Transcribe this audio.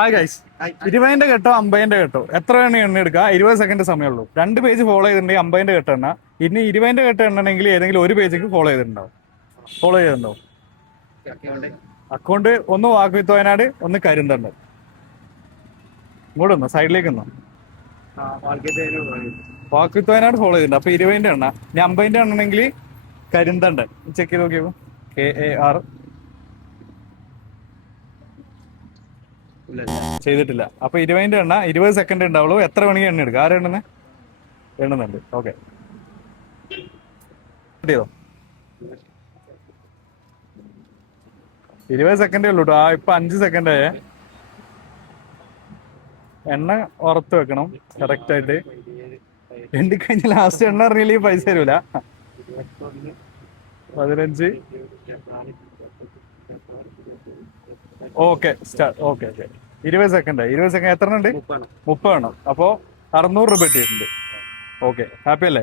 Hi guys, 20ന്റെ കേട്ടോ 50ന്റെ കേട്ടോ എത്ര എണ്ണ എടുക്കുക? 20 സെക്കൻഡ് സമയമുള്ളൂ. 2 പേജ് ഫോളോ ചെയ്തിട്ടുണ്ടെങ്കിൽ 50ന്റെ കേട്ടോ എണ്ണ. ഇനി 20ന്റെ കേട്ടോ എണ്ണണെങ്കിൽ ഏതെങ്കിലും ഒരു പേജ് ഫോളോ ചെയ്തിട്ടുണ്ടാവും. അക്കൗണ്ട് ഒന്ന് വാക്കുവിത്ത് വയനാട്, ഒന്ന് കരിന്തണ്ട്. ഇങ്ങോട്ട് വന്നോ, സൈഡിലേക്ക് വന്നോ. വാക്കുവിത്ത് വയനാട് ഫോളോ ചെയ്തിട്ടുണ്ട്. അപ്പൊ 20ന്റെ എണ്ണ. ഇനി 50ന്റെ എണ്ണണെങ്കിൽ കരിന്തണ്ട്. ചെക്ക് ചെയ്ത് നോക്കിയപ്പോ KAR ചെയ്തിട്ടില്ല. അപ്പൊ 20ന്റെ എണ്ണ 20 സെക്കൻഡ് ഉണ്ടാവുള്ളൂ. എത്ര വേണമെങ്കിൽ എണ്ണ എടുക്കുക. ആരെണ്ണ എണ്ണുന്നുണ്ട്. ഓക്കെ, കിട്ടിയോ? 20 സെക്കൻഡേ ഉള്ളൂ കേട്ടോ. ഇപ്പൊ 5 സെക്കൻഡ് ആയേ. എണ്ണ ഉറത്ത് വെക്കണം കറക്റ്റ് ആയിട്ട്. എണ്ണി കഴിഞ്ഞ ലാസ്റ്റ് എണ്ണ അറിഞ്ഞില്ലെങ്കിൽ പൈസ തരൂല. 15. Okay, start. Okay okay, 20 second. 20 second എത്ര ഉണ്ട്? 30 വേണം. അപ്പോ 600 രൂപ കിട്ടിയിട്ടുണ്ട്. ഓക്കെ, ഹാപ്പി അല്ലേ?